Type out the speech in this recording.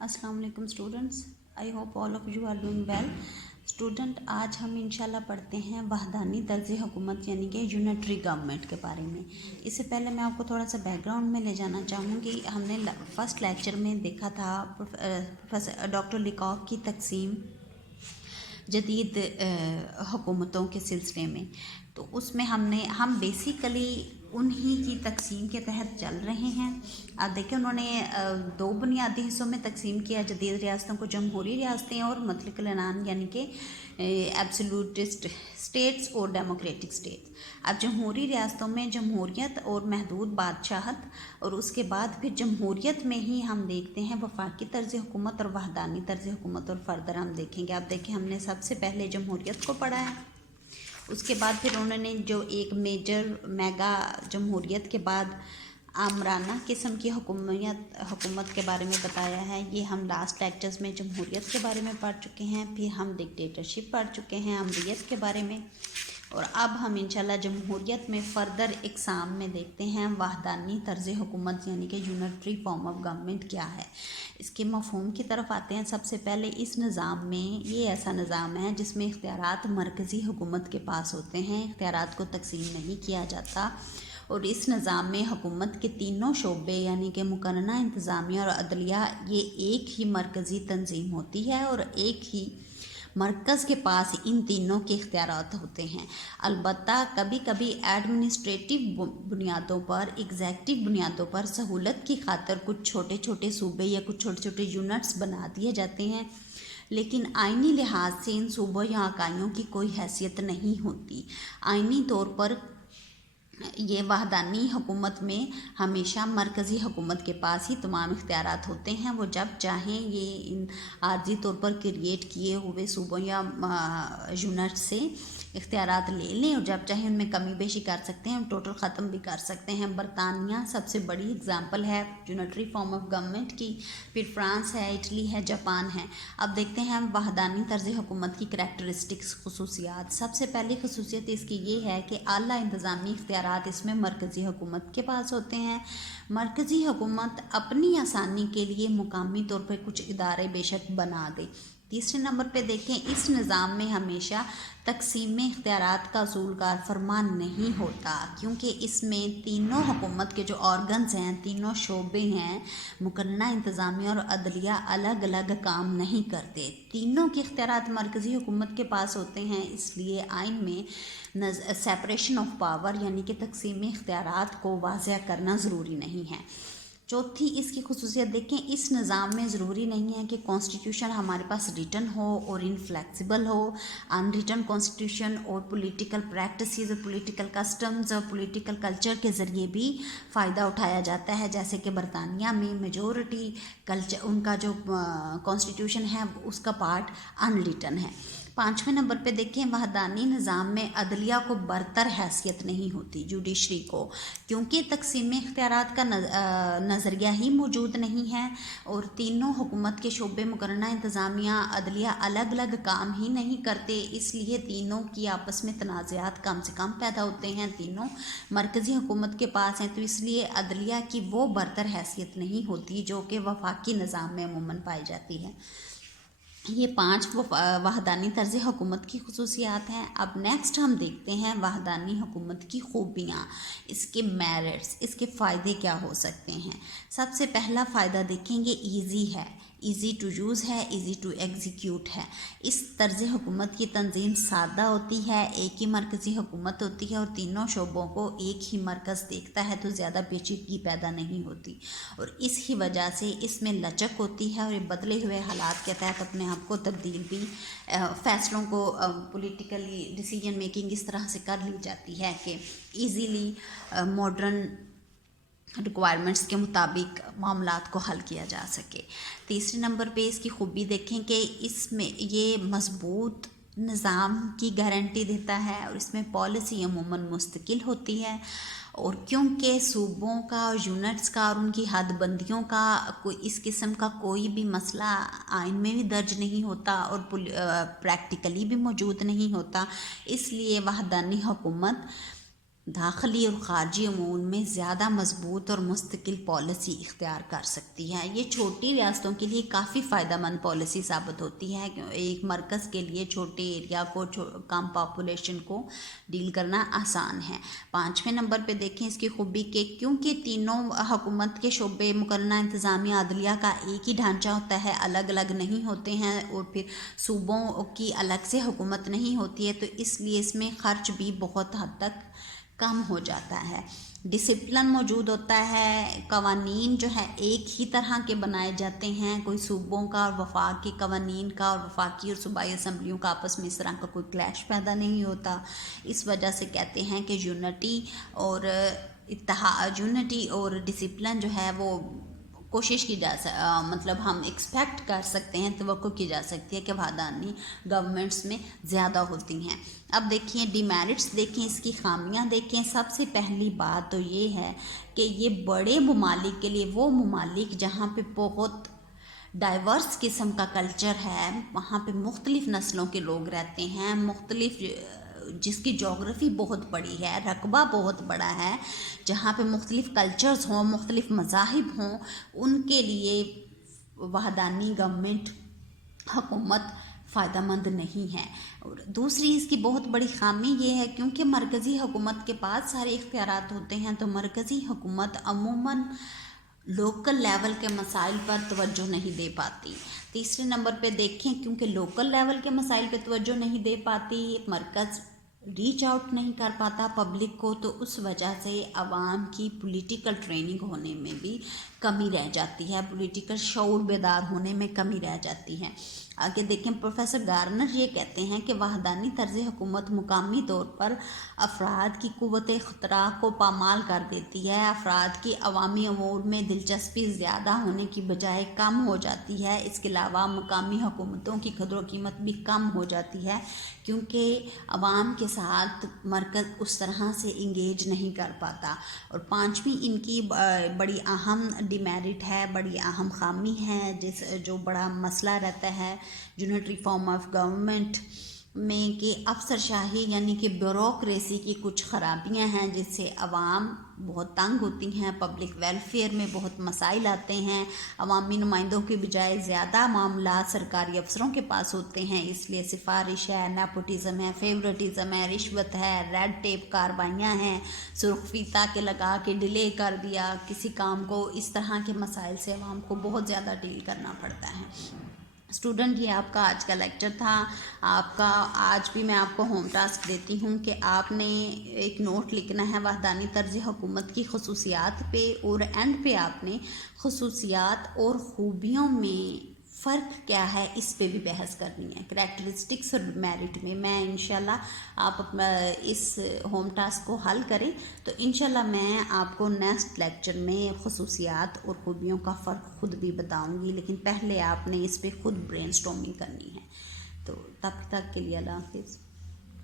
अस्सलाम वालेकुम students, I hope all of you are doing well. Student, आज हम इंशाल्लाह पढ़ते हैं वहदानी तर्ज़ हुकूमत यानी कि यूनिटरी गवर्नमेंट के बारे में। इससे पहले मैं आपको थोड़ा सा बैकग्राउंड में ले जाना चाहूँगी। हमने फर्स्ट लेक्चर में देखा था प्रोफेसर डॉक्टर लिकॉक की तकसीम जदीद हुकूमतों के सिलसिले में। तो उसमें हम बेसिकली उन्हीं की तकसीम के तहत चल रहे हैं। आप देखें, उन्होंने दो बुनियादी हिस्सों में तकसीम किया, जदीद रियासतों को जमहूरी रियासतें और मुतलक़ अल-अनान यानी कि एब्सोल्यूटिस्ट स्टेट्स और डेमोक्रेटिक स्टेट्स। अब जमहूरी रियासतों में जमहूरियत और महदूद बादशाहत, और उसके बाद फिर जमहूरियत में ही हम देखते हैं वफाकी तर्ज़ हुकूमत और वहदानी तर्ज़ हुकूमत, और फर्दर हम देखेंगे। आप देखें, हमने सबसे पहले जमहूरियत को पढ़ा है, उसके बाद फिर उन्होंने जो एक मेगा जमहूरियत के बाद आमराना किस्म की हुकूमत के बारे में बताया है। ये हम लास्ट लेक्चर्स में जमहूरियत के बारे में पढ़ चुके हैं, फिर हम डिक्टेटरशिप पढ़ चुके हैं, अमरीत के बारे में, और अब हम इंशाल्लाह जमहूरियत में फ़र्दर एग्ज़ाम में देखते हैं वहदानी तर्ज़ हुकूमत यानी कि यूनिटरी फॉर्म ऑफ गवर्नमेंट क्या है। इसके मफ़हूम की तरफ आते हैं। सबसे पहले इस निज़ाम में, ये ऐसा निज़ाम है जिसमें इख्तियारात मरकज़ी हुकूमत के पास होते हैं, इख्तियारात को तकसीम नहीं किया जाता। और इस निज़ाम में हुकूमत के तीनों शोबे यानी कि मुकर्रना, इंतज़ामिया और अदलिया, ये एक ही मरकज़ी तंजीम होती है और एक ही मरकज़ के पास इन तीनों के इख्तियारात होते हैं। अलबत्ता कभी कभी एडमिनिस्ट्रेटिव बुनियादों पर, एग्जैक्टिव बुनियादों पर सहूलत की खातिर कुछ छोटे छोटे सूबे या कुछ छोटे छोटे यूनिट्स बना दिए जाते हैं, लेकिन आइनी लिहाज से इन सूबों या इकाइयों की कोई हैसियत नहीं होती। आइनी तौर पर ये वहदानी हुकूमत में हमेशा मरकज़ी हुकूमत के पास ही तमाम इख्तियारात होते हैं। वो जब चाहें ये इन आर्जी तौर पर क्रिएट किए हुए सूबों या यूनिट से इख्तियारात ले लें, और जब चाहें उनमें कमी बेशी कर सकते हैं, टोटल ख़त्म भी कर सकते हैं। बरतानिया सबसे बड़ी एग्जांपल है यूनिटरी फॉर्म ऑफ गवर्नमेंट की, फिर फ्रांस है, इटली है, जापान है। अब देखते हैं हम वहदानी तर्ज़ हुकूमत की करैक्टरिस्टिक्स, खसूसियात। सबसे पहली खसूसियत इसकी ये है कि आला इंतज़ामी इख्तियारात इसमें मरकज़ी हुकूमत के पास होते हैं। मरकज़ी हुकूमत अपनी आसानी के लिए मुकामी तौर पर कुछ इदारे बेशक बना दे। तीसरे नंबर पे देखें, इस निज़ाम में हमेशा तकसीम इख्तियारात का असूलकार फरमान नहीं होता, क्योंकि इसमें तीनों हुकूमत के जो ऑर्गन्स हैं, तीनों शोबे हैं, मुकर्रना, इंतज़ामिया और अदलिया, अलग अलग काम नहीं करते। तीनों के इख्तियारात मरकज़ी हुकूमत के पास होते हैं, इसलिए आइन में सेपरेशन ऑफ पावर यानी कि तकसीम इख्तियारात को वाज़ह करना ज़रूरी नहीं है। चौथी इसकी खुसूसियत देखें, इस निज़ाम में ज़रूरी नहीं है कि कॉन्स्टिट्यूशन हमारे पास रिटन हो और इनफ्लेक्सिबल हो। अनरिटन कॉन्स्टिट्यूशन और पॉलिटिकल प्रैक्टिसेस और पॉलिटिकल कस्टम्स और पॉलिटिकल कल्चर के ज़रिए भी फ़ायदा उठाया जाता है, जैसे कि बरतानिया में मेजॉरिटी कल्चर, उनका जो कॉन्स्टिट्यूशन है उसका पार्ट अनरिटन है। पाँचवें नंबर पे देखें, वहदानी निज़ाम में अदलिया को बरतर हैसियत नहीं होती, जुडिशरी को, क्योंकि तकसीम इख्तियारात का नज़रिया ही मौजूद नहीं है, और तीनों हुकूमत के शोबे, मुकर्रना, इंतज़ामिया, अदलिया अलग अलग काम ही नहीं करते, इसलिए तीनों की आपस में तनाज़ात कम से कम पैदा होते हैं। तीनों मरकज़ी हुकूमत के पास हैं, तो इसलिए अदलिया की वो बरतर हैसियत नहीं होती जो कि वफाकी निज़ाम में अमूमन पाई जाती है। ये 5 वहदानी तर्ज़ हुकूमत की खसूसियात हैं। अब नेक्स्ट हम देखते हैं वहदानी हुकूमत की खूबियाँ, इसके मेरिट्स, इसके फ़ायदे क्या हो सकते हैं। सबसे पहला फ़ायदा देखेंगे, ईज़ी है, ईज़ी टू यूज़ है, ईज़ी टू एग्जीक्यूट है। इस तर्ज़ हुकूमत की तंजीम सादा होती है, एक ही मरकज़ी हुकूमत होती है और तीनों शोबों को एक ही मरकज़ देखता है, तो ज़्यादा पेचीदगी पैदा नहीं होती, और इसकी वजह से इसमें लचक होती है, और ये बदले हुए हालात के तहत अपने आप को तब्दील भी, फ़ैसलों को पॉलिटिकली डिसीजन मेकिंग इस तरह से कर ली जाती है कि ईज़िली मॉडर्न रिक्वायरमेंट्स के मुताबिक मामलात को हल किया जा सके। तीसरे नंबर पे इसकी खूबी देखें कि इसमें ये मजबूत निज़ाम की गारंटी देता है, और इसमें पॉलिसी अमूमन मुस्तकिल होती है, और क्योंकि सूबों का और यूनिट्स का और उनकी हदबंदियों का कोई इस किस्म का कोई भी मसला आइन में भी दर्ज नहीं होता और प्रैक्टिकली भी मौजूद नहीं होता, इसलिए वहदानी हुकूमत داخلی اور خارجی امور میں زیادہ مضبوط اور مستقل پالیسی اختیار کر سکتی ہے۔ یہ چھوٹی ریاستوں کے لیے کافی فائدہ مند پالیسی ثابت ہوتی ہے، ایک مرکز کے لیے چھوٹے ایریا کو کم پاپولیشن کو ڈیل کرنا آسان ہے۔ 5ویں نمبر پہ دیکھیں اس کی خوبی کہ کیونکہ تینوں حکومت کے شعبے مقننہ انتظامیہ عدلیہ کا ایک ہی ڈھانچہ ہوتا ہے، الگ الگ نہیں ہوتے ہیں، اور پھر صوبوں کی الگ سے حکومت نہیں ہوتی ہے، تو اس لیے اس میں خرچ بھی بہت حد تک کم ہو جاتا ہے۔ ڈسپلن موجود ہوتا ہے، قوانین جو ہے ایک ہی طرح کے بنائے جاتے ہیں، کوئی صوبوں کا اور وفاق کے قوانین کا اور وفاقی اور صوبائی اسمبلیوں کا آپس میں اس طرح کا کوئی کلیش پیدا نہیں ہوتا۔ اس وجہ سے کہتے ہیں کہ یونٹی اور ڈسپلن جو ہے وہ کوشش کی مطلب ہم ایکسپیکٹ کر سکتے ہیں، توقع کی جا سکتی ہے کہ وحدانی گورنمنٹس میں زیادہ ہوتی ہیں۔ اب دیکھیں ڈیمیرٹس، دیکھیں اس کی خامیاں دیکھیں۔ سب سے پہلی بات تو یہ ہے کہ یہ بڑے ممالک کے لیے، وہ ممالک جہاں پہ بہت ڈائیورس قسم کا کلچر ہے، وہاں پہ مختلف نسلوں کے لوگ رہتے ہیں، جس کی جغرافی بہت بڑی ہے، رقبہ بہت بڑا ہے، جہاں پہ مختلف کلچرز ہوں، مختلف مذاہب ہوں، ان کے لیے وحدانی گورنمنٹ حکومت فائدہ مند نہیں ہے۔ اور دوسری اس کی بہت بڑی خامی یہ ہے کیونکہ مرکزی حکومت کے پاس سارے اختیارات ہوتے ہیں، تو مرکزی حکومت عموماً لوکل لیول کے مسائل پر توجہ نہیں دے پاتی۔ تیسرے نمبر پہ دیکھیں کیونکہ لوکل لیول کے مسائل پہ توجہ نہیں دے پاتی، مرکز ریچ آؤٹ نہیں کر پاتا پبلک کو، تو اس وجہ سے عوام کی پولیٹیکل ٹریننگ ہونے میں بھی کمی رہ جاتی ہے، پولیٹیکل شعور بیدار ہونے میں کمی رہ جاتی ہے۔ آگے دیکھیں پروفیسر گارنر یہ کہتے ہیں کہ وحدانی طرز حکومت مقامی طور پر افراد کی قوت اختراع کو پامال کر دیتی ہے، افراد کی عوامی امور میں دلچسپی زیادہ ہونے کی بجائے کم ہو جاتی ہے۔ اس کے علاوہ مقامی حکومتوں کی قدر و قیمت بھی کم ہو جاتی ہے کیونکہ عوام کے ساتھ مرکز اس طرح سے انگیج نہیں کر پاتا۔ اور 5ویں ان کی بڑی اہم ڈیمیرٹ ہے، بڑی اہم خامی ہے، جو بڑا مسئلہ رہتا ہے یونٹری فارم آف گورنمنٹ میں، کہ افسر شاہی یعنی کہ بیوروکریسی کی کچھ خرابیاں ہیں جس سے عوام بہت تنگ ہوتی ہیں، پبلک ویلفیئر میں بہت مسائل آتے ہیں، عوامی نمائندوں کی بجائے زیادہ معاملات سرکاری افسروں کے پاس ہوتے ہیں، اس لیے سفارش ہے، نیپوٹزم ہے، فیورٹزم ہے، رشوت ہے، ریڈ ٹیپ کاروائیاں ہیں، سرخ فیتہ کے لگا کے ڈیلے کر دیا کسی کام کو، اس طرح کے مسائل سے عوام کو بہت زیادہ ڈیل کرنا پڑتا ہے۔ اسٹوڈنٹ یہ آپ کا آج کا لیکچر تھا، آج بھی میں آپ کو ہوم ٹاسک دیتی ہوں کہ آپ نے ایک نوٹ لکھنا ہے وحدانی طرز حکومت کی خصوصیات پہ، اور اینڈ پہ آپ نے خصوصیات اور خوبیوں میں فرق کیا ہے اس پہ بھی بحث کرنی ہے، کریکٹرسٹکس اور میرٹ میں۔ میں انشاءاللہ آپ اس ہوم ٹاسک کو حل کریں تو انشاءاللہ میں آپ کو نیکسٹ لیکچر میں خصوصیات اور خوبیوں کا فرق خود بھی بتاؤں گی، لیکن پہلے آپ نے اس پہ خود برین سٹارمنگ کرنی ہے۔ تو تب تک کے لیے اللہ حافظ۔